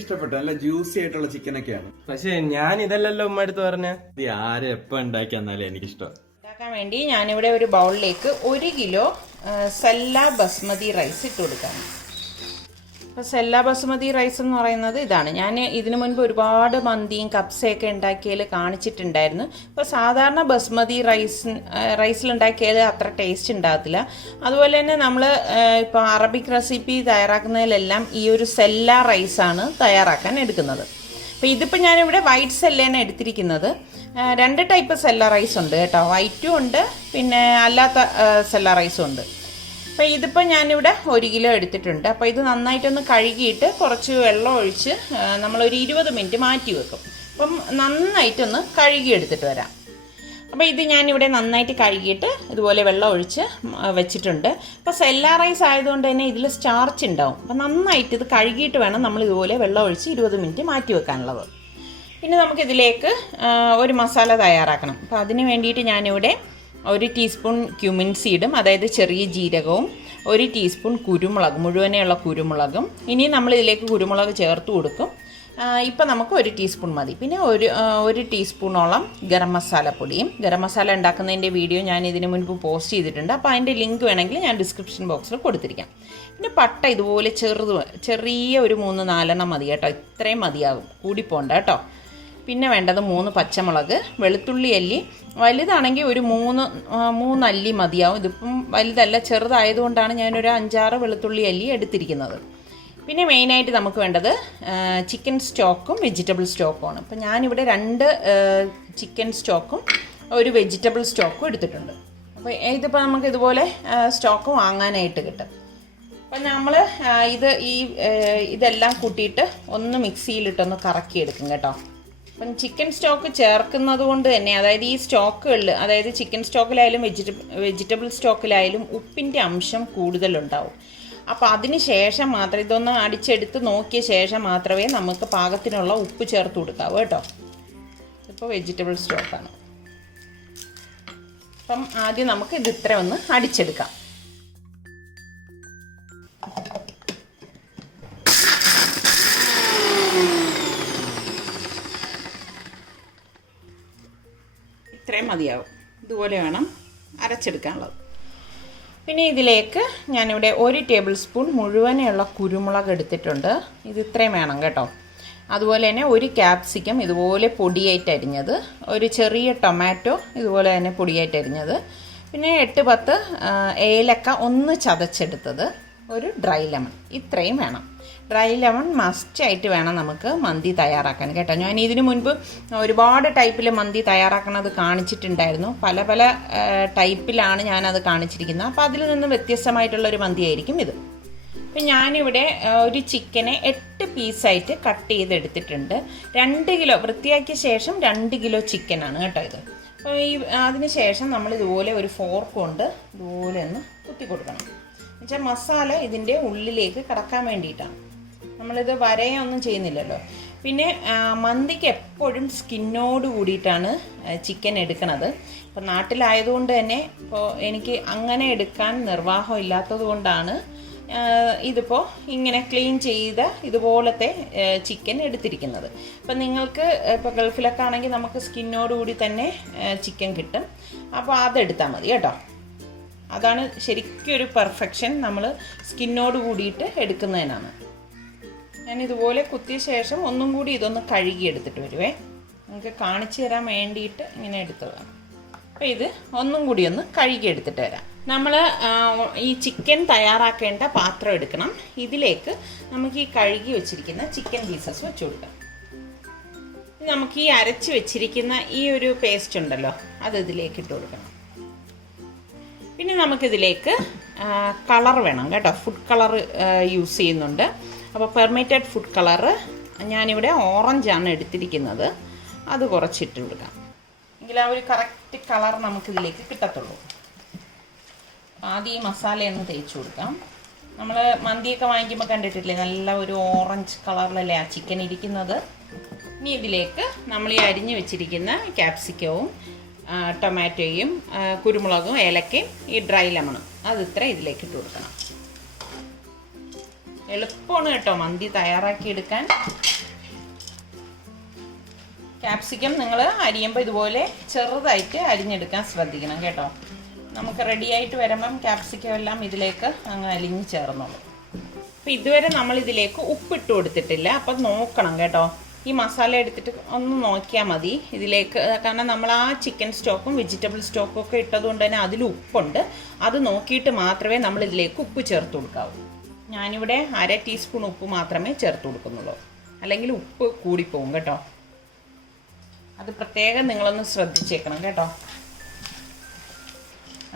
ഇഷ്ടപ്പെട്ടു. നല്ല ജ്യൂസി ആയിട്ടുള്ള ചിക്കനൊക്കെയാണ്. പക്ഷെ ഞാൻ ഇതല്ലല്ലോ ഉമ്മ അടുത്ത് പറഞ്ഞ. ആരും എപ്പോ ഉണ്ടാക്കിയാലും എനിക്കിഷ്ടം. ഉണ്ടാക്കാൻ വേണ്ടി ഞാനിവിടെ ഒരു ബൗളിലേക്ക് 1 കിലോ സെല്ല ബസ്മതി റൈസ് ഇട്ട് കൊടുക്കാം. അപ്പോൾ സെല്ല ബസ്മതി റൈസ് എന്ന് പറയുന്നത് ഇതാണ്. ഞാൻ ഇതിനു മുൻപ് ഒരുപാട് മന്തിയും കപ്സയൊക്കെ ഉണ്ടാക്കിയതിൽ കാണിച്ചിട്ടുണ്ടായിരുന്നു. ഇപ്പോൾ സാധാരണ ബസ്മതി റൈസിലുണ്ടാക്കിയാൽ അത്ര ടേസ്റ്റ് ഉണ്ടാകത്തില്ല. അതുപോലെ തന്നെ നമ്മൾ ഇപ്പോൾ അറബിക് റെസിപ്പി തയ്യാറാക്കുന്നതിലെല്ലാം ഈ ഒരു സെല്ല റൈസാണ് തയ്യാറാക്കാൻ എടുക്കുന്നത്. അപ്പോൾ ഇതിപ്പോൾ ഞാനിവിടെ വൈറ്റ് സെല്ലാണ് എടുത്തിരിക്കുന്നത്. 2 ടൈപ്പ് സെല്ല റൈസ് ഉണ്ട് കേട്ടോ. വൈറ്റും ഉണ്ട്, പിന്നെ അല്ലാത്ത സെല്ല റൈസും ഉണ്ട്. അപ്പോൾ ഇതിപ്പോൾ ഞാനിവിടെ 1 കിലോ എടുത്തിട്ടുണ്ട്. അപ്പോൾ ഇത് നന്നായിട്ടൊന്ന് കഴുകിയിട്ട് കുറച്ച് വെള്ളം ഒഴിച്ച് നമ്മളൊരു 20 മിനിറ്റ് മാറ്റി വെക്കും. അപ്പം നന്നായിട്ടൊന്ന് കഴുകി എടുത്തിട്ട് വരാം. അപ്പോൾ ഇത് ഞാനിവിടെ നന്നായിട്ട് കഴുകിയിട്ട് ഇതുപോലെ വെള്ളം ഒഴിച്ച് വെച്ചിട്ടുണ്ട്. അപ്പോൾ സെല്ല റൈസ് ആയതുകൊണ്ട് തന്നെ ഇതിൽ സ്റ്റാർച്ച് ഉണ്ടാവും. അപ്പോൾ നന്നായിട്ട് ഇത് കഴുകിയിട്ട് വേണം നമ്മൾ ഇതുപോലെ വെള്ളം ഒഴിച്ച് 20 മിനിറ്റ് മാറ്റി വെക്കാനുള്ളത്. പിന്നെ നമുക്കിതിലേക്ക് ഒരു മസാല തയ്യാറാക്കണം. അപ്പോൾ അതിന് വേണ്ടിയിട്ട് ഞാനിവിടെ 1 ടീസ്പൂൺ ക്യുമിൻ സീഡും, അതായത് ചെറിയ ജീരകവും, 1 ടീസ്പൂൺ കുരുമുളക്, മുഴുവനെയുള്ള കുരുമുളകും. ഇനി നമ്മളിതിലേക്ക് കുരുമുളക് ചേർത്ത് കൊടുക്കും. ഇപ്പം നമുക്ക് 1 ടീസ്പൂൺ മതി. പിന്നെ ഒരു ടീസ്പൂണോളം ഗരം മസാല പൊടിയും. ഗരം മസാല ഉണ്ടാക്കുന്നതിൻ്റെ വീഡിയോ ഞാൻ ഇതിന് മുൻപ് പോസ്റ്റ് ചെയ്തിട്ടുണ്ട്. അപ്പോൾ അതിൻ്റെ ലിങ്ക് വേണമെങ്കിൽ ഞാൻ ഡിസ്ക്രിപ്ഷൻ ബോക്സിൽ കൊടുത്തിരിക്കാം. പിന്നെ പട്ട ഇതുപോലെ ചെറിയ ഒരു 3-4 മതി കേട്ടോ. ഇത്രയും മതിയാകും, കൂടിപ്പോണ്ട കേട്ടോ. പിന്നെ വേണ്ടത് 3 പച്ചമുളക്, വെളുത്തുള്ളി അല്ലി വലുതാണെങ്കിൽ ഒരു 3 അല്ലി മതിയാവും. ഇതിപ്പം വലുതല്ല, ചെറുതായതുകൊണ്ടാണ് ഞാനൊരു 5-6 വെളുത്തുള്ളി അല്ലി എടുത്തിരിക്കുന്നത്. പിന്നെ മെയിനായിട്ട് നമുക്ക് വേണ്ടത് ചിക്കൻ സ്റ്റോക്കും വെജിറ്റബിൾ സ്റ്റോക്കുമാണ്. അപ്പം ഞാനിവിടെ 2 ചിക്കൻ സ്റ്റോക്കും 1 വെജിറ്റബിൾ സ്റ്റോക്കും എടുത്തിട്ടുണ്ട്. അപ്പോൾ ഇതിപ്പോൾ നമുക്ക് ഇതുപോലെ സ്റ്റോക്ക് വാങ്ങാനായിട്ട് കിട്ടും. അപ്പം നമ്മൾ ഇതെല്ലാം കൂട്ടിയിട്ട് ഒന്ന് മിക്സിയിലിട്ടൊന്ന് കറക്കിയെടുക്കും കേട്ടോ. അപ്പം ചിക്കൻ സ്റ്റോക്ക് ചേർക്കുന്നത് കൊണ്ട് തന്നെ, അതായത് ഈ സ്റ്റോക്കുകളിൽ, അതായത് ചിക്കൻ സ്റ്റോക്കിലായാലും വെജിറ്റബിൾ സ്റ്റോക്കിലായാലും ഉപ്പിൻ്റെ അംശം കൂടുതലുണ്ടാവും. അപ്പോൾ അതിന് ശേഷം മാത്രം ഇതൊന്ന് അടിച്ചെടുത്ത് നോക്കിയ ശേഷം മാത്രമേ നമുക്ക് പാകത്തിനുള്ള ഉപ്പ് ചേർത്ത് കൊടുക്കാവൂ കേട്ടോ. ഇപ്പോൾ വെജിറ്റബിൾ സ്റ്റോക്കാണ്. അപ്പം ആദ്യം നമുക്ക് ഇത് ഇത്ര ഒന്ന് അടിച്ചെടുക്കാം. ഇത്രയും മതിയാവും. ഇതുപോലെ വേണം അരച്ചെടുക്കാനുള്ളത്. പിന്നെ ഇതിലേക്ക് ഞാനിവിടെ 1 ടേബിൾ സ്പൂൺ മുഴുവനെയുള്ള കുരുമുളക് എടുത്തിട്ടുണ്ട്. ഇത് ഇത്രയും വേണം കേട്ടോ. അതുപോലെ തന്നെ 1 ക്യാപ്സിക്കം ഇതുപോലെ പൊടിയായിട്ട് അരിഞ്ഞത്, 1 ചെറിയ ടൊമാറ്റോ ഇതുപോലെ തന്നെ പൊടിയായിട്ട് അരിഞ്ഞത്, പിന്നെ 8-10 ഏലക്ക ഒന്ന് ചതച്ചെടുത്തത്, 1 ഡ്രൈ ലെമൺ. ഇത്രയും വേണം. ഡ്രൈ ലെമൺ മസ്റ്റായിട്ട് വേണം നമുക്ക് മന്തി തയ്യാറാക്കാൻ കേട്ടോ. ഞാൻ ഇതിനു മുൻപ് ഒരുപാട് ടൈപ്പിൽ മന്തി തയ്യാറാക്കണത് കാണിച്ചിട്ടുണ്ടായിരുന്നു. പല ടൈപ്പിലാണ് ഞാനത് കാണിച്ചിരിക്കുന്നത്. അപ്പോൾ അതിൽ നിന്ന് വ്യത്യസ്തമായിട്ടുള്ളൊരു മന്തി ആയിരിക്കും ഇത്. അപ്പം ഞാനിവിടെ ഒരു ചിക്കനെ 8 പീസായിട്ട് കട്ട് ചെയ്തെടുത്തിട്ടുണ്ട്. 2 കിലോ വൃത്തിയാക്കിയ ശേഷം 2 കിലോ ചിക്കനാണ് കേട്ടോ ഇത്. അപ്പോൾ അതിന് ശേഷം നമ്മൾ ഇതുപോലെ ഒരു ഫോർക്ക് കൊണ്ട് ഇതുപോലെ ഒന്ന് കുത്തി കൊടുക്കണം. എന്നുവെച്ചാൽ മസാല ഇതിൻ്റെ ഉള്ളിലേക്ക് കടക്കാൻ വേണ്ടിയിട്ടാണ്. നമ്മളിത് വരയൊന്നും ചെയ്യുന്നില്ലല്ലോ. പിന്നെ മന്തിക്ക് എപ്പോഴും സ്കിന്നോട് കൂടിയിട്ടാണ് ചിക്കൻ എടുക്കുന്നത്. ഇപ്പം നാട്ടിലായതുകൊണ്ട് തന്നെ ഇപ്പോൾ എനിക്ക് അങ്ങനെ എടുക്കാൻ നിർവാഹം ഇല്ലാത്തത് കൊണ്ടാണ് ഇതിപ്പോൾ ഇങ്ങനെ ക്ലീൻ ചെയ്ത ഇതുപോലത്തെ ചിക്കൻ എടുത്തിരിക്കുന്നത്. അപ്പം നിങ്ങൾക്ക് ഇപ്പോൾ ഗൾഫിലൊക്കെ ആണെങ്കിൽ നമുക്ക് സ്കിന്നോട് കൂടി തന്നെ ചിക്കൻ കിട്ടും. അപ്പോൾ അതെടുത്താൽ മതി കേട്ടോ. അതാണ് ശരിക്കും ഒരു പെർഫെക്ഷൻ, നമ്മൾ സ്കിന്നോട് കൂടിയിട്ട് എടുക്കുന്നതിനാണ്. ഞാനിതുപോലെ കുത്തിയ ശേഷം ഒന്നും കൂടി ഇതൊന്ന് കഴുകി എടുത്തിട്ട് വരുവേ. നിങ്ങൾക്ക് കാണിച്ചു തരാൻ വേണ്ടിയിട്ട് ഇങ്ങനെ എടുത്തതാണ്. അപ്പോൾ ഇത് ഒന്നും കൂടി ഒന്ന് കഴുകി എടുത്തിട്ട് വരാം. നമ്മൾ ഈ ചിക്കൻ തയ്യാറാക്കേണ്ട പാത്രം എടുക്കണം. ഇതിലേക്ക് നമുക്ക് ഈ കഴുകി വെച്ചിരിക്കുന്ന ചിക്കൻ പീസസ് വെച്ച് കൊടുക്കാം. നമുക്ക് ഈ അരച്ച് വെച്ചിരിക്കുന്ന ഈ ഒരു പേസ്റ്റ് ഉണ്ടല്ലോ, അത് ഇതിലേക്ക് ഇട്ട് കൊടുക്കണം. പിന്നെ നമുക്കിതിലേക്ക് കളർ വേണം കേട്ടോ. ഫുഡ് കളർ യൂസ് ചെയ്യുന്നുണ്ട്. അപ്പോൾ പെർമിറ്റഡ് ഫുഡ് കളറ് ഞാനിവിടെ ഓറഞ്ചാണ് എടുത്തിരിക്കുന്നത്. അത് കുറച്ചിട്ട് കൊടുക്കാം. എങ്കിൽ ആ ഒരു കറക്റ്റ് കളർ നമുക്കിതിലേക്ക് കിട്ടത്തുള്ളൂ. ആദ്യം ഈ മസാലയൊന്ന് തേച്ച് കൊടുക്കാം. നമ്മൾ മന്തിയൊക്കെ വാങ്ങിക്കുമ്പോൾ കണ്ടിട്ടില്ലേ, നല്ല ഒരു ഓറഞ്ച് കളറിലല്ലേ ആ ചിക്കൻ ഇരിക്കുന്നത്. ഇനി ഇതിലേക്ക് നമ്മൾ ഈ അരിഞ്ഞു വെച്ചിരിക്കുന്ന ക്യാപ്സിക്കവും ടൊമാറ്റോയും കുരുമുളകും ഏലക്കയും ഈ ഡ്രൈ ലെമണും അത് ഇത്ര ഇതിലേക്ക് ഇട്ട് കൊടുക്കണം. എളുപ്പമാണ് കേട്ടോ മന്തി തയ്യാറാക്കിയെടുക്കാൻ. ക്യാപ്സിക്കം നിങ്ങൾ അരിയുമ്പോൾ ഇതുപോലെ ചെറുതായിട്ട് അരിഞ്ഞെടുക്കാൻ ശ്രദ്ധിക്കണം കേട്ടോ. നമുക്ക് റെഡിയായിട്ട് വരുമ്പം ക്യാപ്സിക്കം എല്ലാം ഇതിലേക്ക് അങ്ങ് അലിഞ്ഞ് ചേർന്നോളൂ. അപ്പോൾ ഇതുവരെ നമ്മൾ ഇതിലേക്ക് ഉപ്പിട്ട് കൊടുത്തിട്ടില്ല. അപ്പം നോക്കണം കേട്ടോ, ഈ മസാല എടുത്തിട്ട് ഒന്ന് നോക്കിയാൽ മതി ഇതിലേക്ക്. കാരണം നമ്മൾ ആ ചിക്കൻ സ്റ്റോക്കും വെജിറ്റബിൾ സ്റ്റോക്കും ഒക്കെ ഇട്ടതുകൊണ്ട് തന്നെ അതിൽ ഉപ്പുണ്ട്. അത് നോക്കിയിട്ട് മാത്രമേ നമ്മൾ ഇതിലേക്ക് ഉപ്പ് ചേർത്ത് കൊടുക്കാവൂ. ഞാനിവിടെ 1/2 ടീസ്പൂൺ ഉപ്പ് മാത്രമേ ചേർത്ത് കൊടുക്കുന്നുള്ളൂ, അല്ലെങ്കിൽ ഉപ്പ് കൂടിപ്പോവും കേട്ടോ. അത് പ്രത്യേകം നിങ്ങളൊന്ന് ശ്രദ്ധിച്ചേക്കണം കേട്ടോ.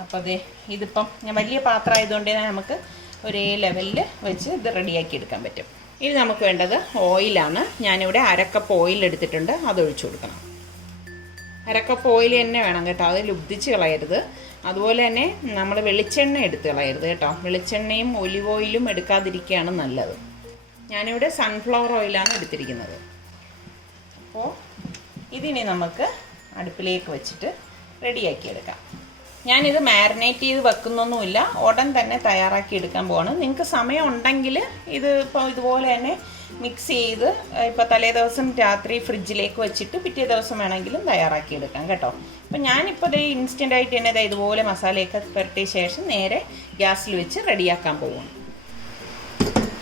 അപ്പോൾ അതെ, ഇതിപ്പം ഞാൻ വലിയ പാത്രം ആയതുകൊണ്ട് തന്നെ നമുക്ക് ഒരേ ലെവലിൽ വെച്ച് ഇത് റെഡിയാക്കി എടുക്കാൻ പറ്റും. ഇനി നമുക്ക് വേണ്ടത് ഓയിലാണ്. ഞാനിവിടെ 1/2 കപ്പ് ഓയിൽ എടുത്തിട്ടുണ്ട്, അത് ഒഴിച്ചു കൊടുക്കണം. 1/2 കപ്പ് ഓയിൽ തന്നെ വേണം കേട്ടോ, അത് ലുബ്ധിച്ച് കളയരുത്. അതുപോലെ തന്നെ നമ്മൾ വെളിച്ചെണ്ണ എടുത്ത് കളയരുത് കേട്ടോ. വെളിച്ചെണ്ണയും ഒലിവ് ഓയിലും എടുക്കാതിരിക്കുകയാണ് നല്ലത്. ഞാനിവിടെ സൺഫ്ലവർ ഓയിലാണ് എടുത്തിരിക്കുന്നത്. അപ്പോൾ ഇതിനെ നമുക്ക് അടുപ്പിലേക്ക് വെച്ചിട്ട് റെഡിയാക്കി എടുക്കാം. ഞാനിത് മാരിനേറ്റ് ചെയ്ത് വെക്കുന്നൊന്നുമില്ല, ഉടൻ തന്നെ തയ്യാറാക്കി എടുക്കാൻ പോവാണ്. നിങ്ങൾക്ക് സമയം ഉണ്ടെങ്കിൽ ഇത് ഇപ്പോൾ ഇതുപോലെ തന്നെ മിക്സ് ചെയ്ത് ഇപ്പോൾ തലേ ദിവസം രാത്രി ഫ്രിഡ്ജിലേക്ക് വെച്ചിട്ട് പിറ്റേ ദിവസം വേണമെങ്കിലും തയ്യാറാക്കി എടുക്കാം കേട്ടോ. അപ്പം ഞാനിപ്പോൾ ഇത് ഇൻസ്റ്റൻ്റായിട്ട് തന്നെ ഇതുപോലെ മസാലയൊക്കെ പുരട്ടിയ ശേഷം നേരെ ഗ്യാസിൽ വെച്ച് റെഡിയാക്കാൻ പോവുകയാണ്.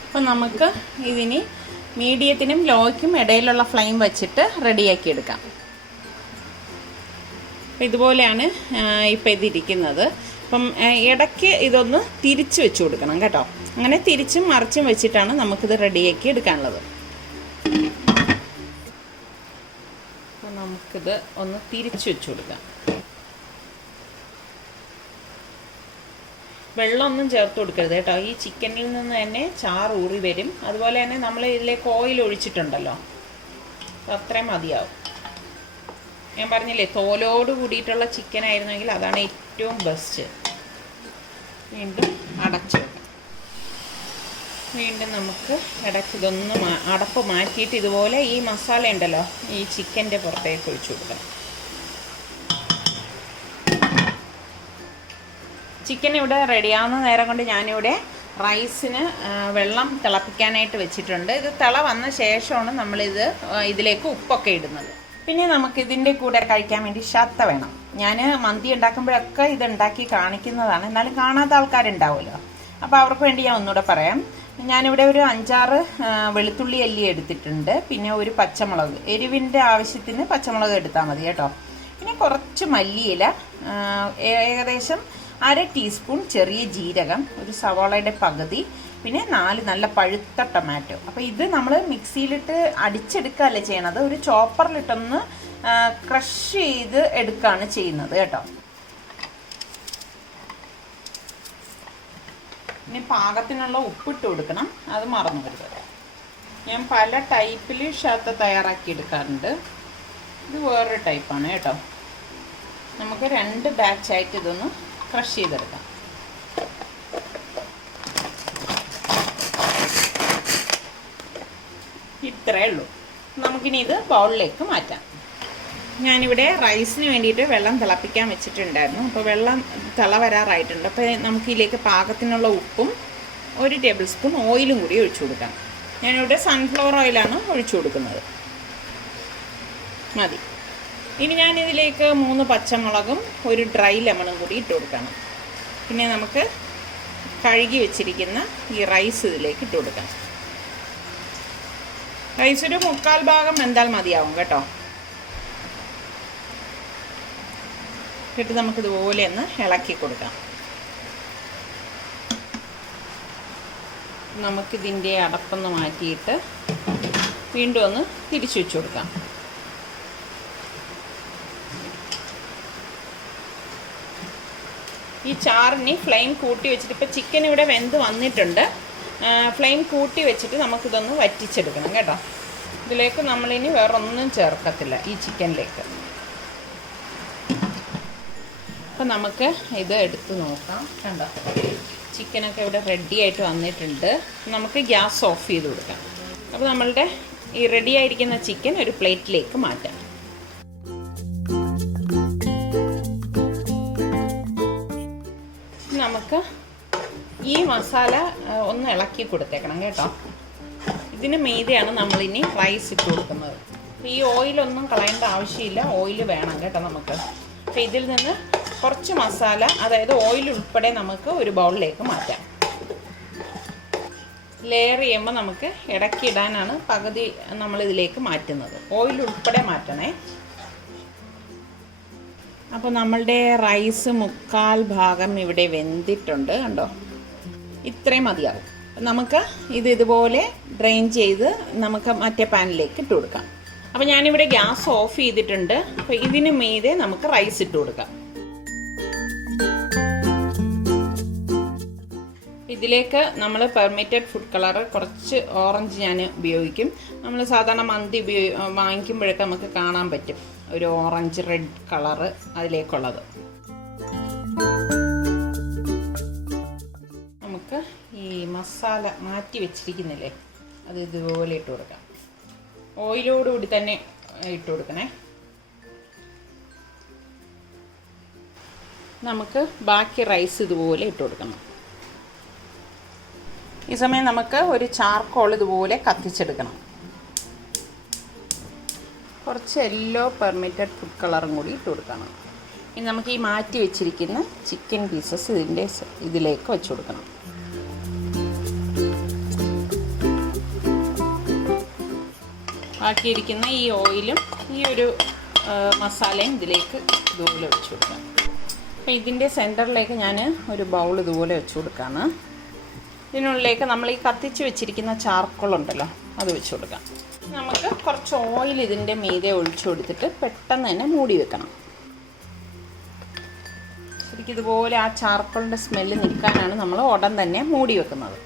അപ്പം നമുക്ക് ഇതിന് മീഡിയത്തിനും ലോയ്ക്കും ഇടയിലുള്ള ഫ്ലെയിം വെച്ചിട്ട് റെഡിയാക്കി എടുക്കാം. ഇതുപോലെയാണ് ഇപ്പം ഇതിരിക്കുന്നത്. അപ്പം ഇടയ്ക്ക് ഇതൊന്ന് തിരിച്ച് വെച്ച് കൊടുക്കണം കേട്ടോ. അങ്ങനെ തിരിച്ചും മറിച്ചും വെച്ചിട്ടാണ് നമുക്കിത് റെഡിയാക്കി എടുക്കാനുള്ളത്. അപ്പം നമുക്കിത് ഒന്ന് തിരിച്ച് വെച്ച് കൊടുക്കാം. വെള്ളമൊന്നും ചേർത്ത് കൊടുക്കരുത് കേട്ടോ. ഈ ചിക്കനിൽ നിന്ന് തന്നെ ചാറ് ഊറി വരും. അതുപോലെ തന്നെ നമ്മൾ ഇതിലേക്ക് ഓയിൽ ഒഴിച്ചിട്ടുണ്ടല്ലോ, അത്രയും മതിയാവും. ഞാൻ പറഞ്ഞില്ലേ, തോലോട് കൂടിയിട്ടുള്ള ചിക്കൻ ആയിരുന്നെങ്കിൽ അതാണ് ഏറ്റവും ബെസ്റ്റ്. വീണ്ടും അടച്ചു വെക്കാം. വീണ്ടും നമുക്ക് ഇടയ്ക്ക് ഇതൊന്ന് അടപ്പ് മാറ്റിയിട്ട് ഇതുപോലെ ഈ മസാല ഉണ്ടല്ലോ ഈ ചിക്കൻ്റെ പുറത്തേക്ക് ഒഴിച്ചു കൊടുക്കണം. ചിക്കൻ ഇവിടെ റെഡിയാവുന്ന നേരം കൊണ്ട് ഞാനിവിടെ റൈസിന് വെള്ളം തിളപ്പിക്കാനായിട്ട് വെച്ചിട്ടുണ്ട്. ഇത് തിള വന്ന ശേഷമാണ് നമ്മളിത് ഇതിലേക്ക് ഉപ്പൊക്കെ ഇടുന്നത്. പിന്നെ നമുക്കിതിൻ്റെ കൂടെ കഴിക്കാൻ വേണ്ടി ഷത്ത വേണം. ഞാൻ മന്തി ഉണ്ടാക്കുമ്പോഴൊക്കെ ഇത് ഉണ്ടാക്കി കാണിക്കുന്നതാണ്, എന്നാലും കാണാത്ത ആൾക്കാരുണ്ടാവുമല്ലോ. അപ്പോൾ അവർക്ക് വേണ്ടി ഞാൻ ഒന്നുകൂടെ പറയാം. ഞാനിവിടെ ഒരു 5-6 വെളുത്തുള്ളി അല്ലി എടുത്തിട്ടുണ്ട്. പിന്നെ ഒരു പച്ചമുളക്, എരിവിൻ്റെ ആവശ്യത്തിന് പച്ചമുളക് എടുത്താൽ മതി കേട്ടോ. പിന്നെ കുറച്ച് മല്ലിയില, ഏകദേശം 1/2 ടീസ്പൂൺ ചെറിയ ജീരകം, ഒരു സവാളയുടെ പകുതി, പിന്നെ 4 നല്ല പഴുത്ത ടൊമാറ്റോ. അപ്പോൾ ഇത് നമ്മൾ മിക്സിയിലിട്ട് അടിച്ചെടുക്കുകയല്ല ചെയ്യണത്, ഒരു ചോപ്പറിലിട്ടൊന്ന് ക്രഷ് ചെയ്ത് എടുക്കുകയാണ് ചെയ്യുന്നത് കേട്ടോ. ഇനി പാകത്തിനുള്ള ഉപ്പിട്ട് കൊടുക്കണം, അത് മറന്നു വരുന്നത്. ഞാൻ പല ടൈപ്പിൽ ഷത്ത തയ്യാറാക്കി എടുക്കാറുണ്ട്. ഇത് വേറൊരു ടൈപ്പാണ് കേട്ടോ. നമുക്ക് 2 ബാച്ചായിട്ട് ഇതൊന്ന് ക്രഷ് ചെയ്തെടുക്കാം. ഇത്രയേ ഉള്ളൂ. നമുക്കിനി ഇത് ബൗളിലേക്ക് മാറ്റാം. ഞാനിവിടെ റൈസിന് വേണ്ടിയിട്ട് വെള്ളം തിളപ്പിക്കാൻ വെച്ചിട്ടുണ്ടായിരുന്നു. അപ്പോൾ വെള്ളം തിള വരാറായിട്ടുണ്ട്. അപ്പോൾ നമുക്കിതിലേക്ക് പാകത്തിനുള്ള ഉപ്പും 1 ടേബിൾ സ്പൂൺ ഓയിലും കൂടി ഒഴിച്ചു കൊടുക്കാം. ഞാനിവിടെ സൺഫ്ലവർ ഓയിലാണ് ഒഴിച്ചു കൊടുക്കുന്നത്. മതി. ഇനി ഞാനിതിലേക്ക് 3 പച്ചമുളകും 1 ഡ്രൈ ലെമണും കൂടി ഇട്ട് കൊടുക്കണം. പിന്നെ നമുക്ക് കഴുകി വെച്ചിരിക്കുന്ന ഈ റൈസ് ഇതിലേക്ക് ഇട്ട് കൊടുക്കാം. റൈസ് ഒരു 3/4 ഭാഗം വെന്താൽ മതിയാവും കേട്ടോ. ഇട്ട് നമുക്കിതുപോലെ ഒന്ന് ഇളക്കി കൊടുക്കാം. നമുക്കിതിൻ്റെ അടപ്പൊന്ന് മാറ്റിയിട്ട് വീണ്ടും ഒന്ന് തിരിച്ചു വെച്ച് കൊടുക്കാം. ഈ ചാറിന് ഫ്ലെയിം കൂട്ടി വെച്ചിട്ട്, ഇപ്പോൾ ചിക്കൻ ഇവിടെ വെന്ത് വന്നിട്ടുണ്ട്, ഫ്ലെയിം കൂട്ടി വെച്ചിട്ട് നമുക്കിതൊന്ന് വറ്റിച്ചെടുക്കണം കേട്ടോ. ഇതിലേക്ക് നമ്മളിനി വേറൊന്നും ചേർക്കത്തില്ല ഈ ചിക്കനിലേക്ക്. അപ്പം നമുക്ക് ഇത് എടുത്ത് നോക്കാം. കണ്ടോ, ചിക്കനൊക്കെ ഇവിടെ റെഡി ആയിട്ട് വന്നിട്ടുണ്ട്. നമുക്ക് ഗ്യാസ് ഓഫ് ചെയ്ത് കൊടുക്കാം. അപ്പോൾ നമ്മളുടെ ഈ റെഡി ആയിരിക്കുന്ന ചിക്കൻ ഒരു പ്ലേറ്റിലേക്ക് മാറ്റാം. നമുക്ക് ഈ മസാല ഒന്ന് ഇളക്കി കൊടുത്തേക്കണം കേട്ടോ. ഇതിന് മീതെയാണ് നമ്മളിനി റൈസ് ഇട്ട് കൊടുക്കുന്നത്. ഈ ഓയിലൊന്നും കളയേണ്ട ആവശ്യമില്ല, ഓയിൽ വേണം കേട്ടോ നമുക്ക്. അപ്പോൾ ഇതിൽ നിന്ന് കുറച്ച് മസാല, അതായത് ഓയിൽ ഉൾപ്പെടെ നമുക്ക് ഒരു ബൗളിലേക്ക് മാറ്റാം. ലെയർ ചെയ്യുമ്പോൾ നമുക്ക് ഇടയ്ക്ക് ഇടാനാണ് പകുതി നമ്മളിതിലേക്ക് മാറ്റുന്നത്. ഓയിൽ ഉൾപ്പെടെ മാറ്റണേ. അപ്പോൾ നമ്മളുടെ റൈസ് 1/4 ഭാഗം ഇവിടെ വെന്തിട്ടുണ്ട് കണ്ടോ. ഇത്രയും മതിയാകും. നമുക്ക് ഇതുപോലെ ഡ്രെയിൻ ചെയ്ത് നമുക്ക് മറ്റേ പാനിലേക്ക് ഇട്ട് കൊടുക്കാം. അപ്പോൾ ഞാനിവിടെ ഗ്യാസ് ഓഫ് ചെയ്തിട്ടുണ്ട്. അപ്പോൾ ഇതിന് മീതെ നമുക്ക് റൈസ് ഇട്ട് കൊടുക്കാം. ഇതിലേക്ക് നമ്മൾ പെർമിറ്റഡ് ഫുഡ് കളർ കുറച്ച് ഓറഞ്ച് ഞാൻ ഉപയോഗിക്കും. നമ്മൾ സാധാരണ മന്തി വാങ്ങിക്കുമ്പോഴൊക്കെ നമുക്ക് കാണാൻ പറ്റും ഒരു ഓറഞ്ച് റെഡ് കളറ് അതിലേക്കുള്ളത്. നമുക്ക് ഈ മസാല മാറ്റി വെച്ചിരിക്കുന്നില്ലേ, അത് ഇതുപോലെ ഇട്ട് കൊടുക്കാം. ഓയിലോടുകൂടി തന്നെ ഇട്ട് കൊടുക്കണേ. നമുക്ക് ബാക്കി റൈസ് ഇതുപോലെ ഇട്ട് കൊടുക്കണം. ഈ സമയം നമുക്ക് ഒരു ചാർക്കോൾ ഇതുപോലെ കത്തിച്ചെടുക്കണം. കുറച്ച് യെല്ലോ പെർമിറ്റഡ് ഫുഡ് കളറും കൂടി ഇട്ട് കൊടുക്കണം. ഇനി നമുക്ക് ഈ മാറ്റി വെച്ചിരിക്കുന്ന ചിക്കൻ പീസസ് ഇതിലേക്ക് വെച്ച് കൊടുക്കണം. ബാക്കിയിരിക്കുന്ന ഈ ഓയിലും ഈ ഒരു മസാലയും ഇതിലേക്ക് ഇതുപോലെ വെച്ച് കൊടുക്കാം. അപ്പോൾ ഇതിൻ്റെ സെൻറ്ററിലേക്ക് ഞാൻ ഒരു ബൗൾ ഇതുപോലെ വെച്ച് കൊടുക്കുകയാണ്. ഇതിനുള്ളിലേക്ക് നമ്മൾ ഈ കത്തിച്ച് വെച്ചിരിക്കുന്ന ചാർക്കോൾ ഉണ്ടല്ലോ അത് വെച്ച് കൊടുക്കാം. നമുക്ക് കുറച്ച് ഓയിൽ ഇതിൻ്റെ മീതെ ഒഴിച്ചു കൊടുത്തിട്ട് പെട്ടെന്ന് തന്നെ മൂടി വെക്കണം. ശരിക്കും ഇതുപോലെ ആ ചാർക്കോളിൻ്റെ സ്മെല്ല് നിൽക്കാനാണ് നമ്മൾ ഉടൻ തന്നെ മൂടി വെക്കുന്നത്.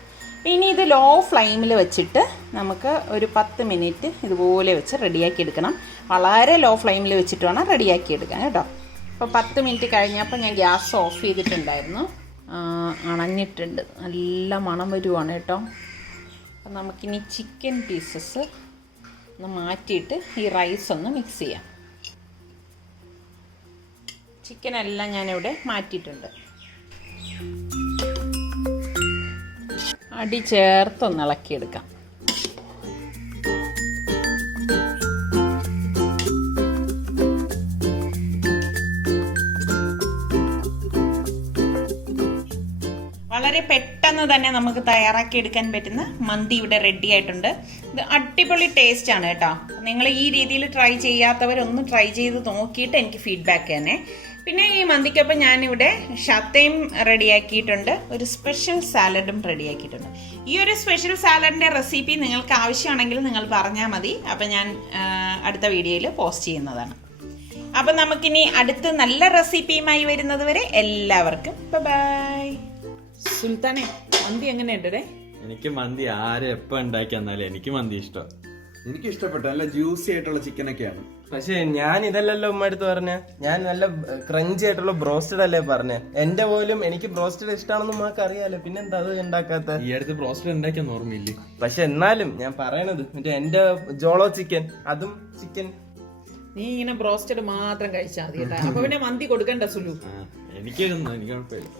ഇനി ഇത് ലോ ഫ്ലെയിമിൽ വെച്ചിട്ട് നമുക്ക് ഒരു 10 മിനിറ്റ് ഇതുപോലെ വെച്ച് റെഡിയാക്കി എടുക്കണം. വളരെ ലോ ഫ്ലെയിമിൽ വെച്ചിട്ട് വേണം റെഡിയാക്കി എടുക്കാൻ കേട്ടോ. അപ്പോൾ 10 മിനിറ്റ് കഴിഞ്ഞപ്പോൾ ഞാൻ ഗ്യാസ് ഓഫ് ചെയ്തിട്ടുണ്ടായിരുന്നു. അണഞ്ഞിട്ടുണ്ട്, നല്ല മണം വരുവാണ് കേട്ടോ. അപ്പം നമുക്കിനി ചിക്കൻ പീസസ് ഒന്ന് മാറ്റിയിട്ട് ഈ റൈസ് ഒന്ന് മിക്സ് ചെയ്യാം. ചിക്കനെല്ലാം ഞാനിവിടെ മാറ്റിയിട്ടുണ്ട്. അടി ചേർത്തൊന്ന് ഇളക്കിയെടുക്കാം. വളരെ പെട്ടെന്ന് തന്നെ നമുക്ക് തയ്യാറാക്കി എടുക്കാൻ പറ്റുന്ന മന്തി ഇവിടെ റെഡി ആയിട്ടുണ്ട്. ഇത് അടിപൊളി ടേസ്റ്റ് ആണ് കേട്ടോ. നിങ്ങൾ ഈ രീതിയിൽ ട്രൈ ചെയ്യാത്തവരൊന്ന് ട്രൈ ചെയ്ത് നോക്കിയിട്ട് എനിക്ക് ഫീഡ്ബാക്ക് തന്നെ. പിന്നെ ഈ മന്തിക്കൊപ്പം ഞാനിവിടെ ഷത്തയും റെഡിയാക്കിയിട്ടുണ്ട്, ഒരു സ്പെഷ്യൽ സാലഡും റെഡിയാക്കിയിട്ടുണ്ട്. ഈ ഒരു സ്പെഷ്യൽ സാലഡിൻ്റെ റെസിപ്പി നിങ്ങൾക്ക് ആവശ്യമാണെങ്കിൽ നിങ്ങൾ പറഞ്ഞാൽ മതി. അപ്പം ഞാൻ അടുത്ത വീഡിയോയിൽ പോസ്റ്റ് ചെയ്യുന്നതാണ്. അപ്പം നമുക്കിനി അടുത്ത് നല്ല റെസിപ്പിയുമായി വരുന്നത് വരെ എല്ലാവർക്കും ബൈ. സുൽത്താനെ, മന്തി എങ്ങനെയുണ്ടേ? എനിക്ക് മന്തി ആരും എപ്പോ ഉണ്ടാക്കി തന്നാലും എനിക്ക് മന്തി ഇഷ്ടം. എനിക്ക് ഇഷ്ടപ്പെട്ടു. നല്ല ജ്യൂസി ആയിട്ടുള്ള ചിക്കനൊക്കെയാണ്. പക്ഷെ ഞാൻ ഇതല്ലല്ലോ ഉമ്മ അടുത്ത് പറഞ്ഞ, ഞാൻ നല്ല ക്രഞ്ചി ആയിട്ടുള്ള ബ്രോസ്റ്റഡ് അല്ലേ പറഞ്ഞ. എന്റെ പോലും എനിക്ക് ബ്രോസ്റ്റഡ് ഇഷ്ടമാണെന്ന് ഉമ്മക്ക് അറിയാലോ, പിന്നെന്താ അത് ഉണ്ടാക്കാത്ത? ഈ അടുത്ത് ബ്രോസ്റ്റഡ് ഉണ്ടാക്കിയെന്ന് ഓർമ്മയില്ലേ? പക്ഷെ എന്നാലും ഞാൻ പറയണത് മറ്റേ എന്റെ ജോളോ ചിക്കൻ, അതും ചിക്കൻ. നീ ഇങ്ങനെ ബ്രോസ്റ്റഡ് മാത്രം കഴിച്ചാൽ മതി കേട്ടോ. അപ്പൊ പിന്നെ മന്തി കൊടുക്കണ്ട സുലു. എനിക്ക് കുഴപ്പമില്ല.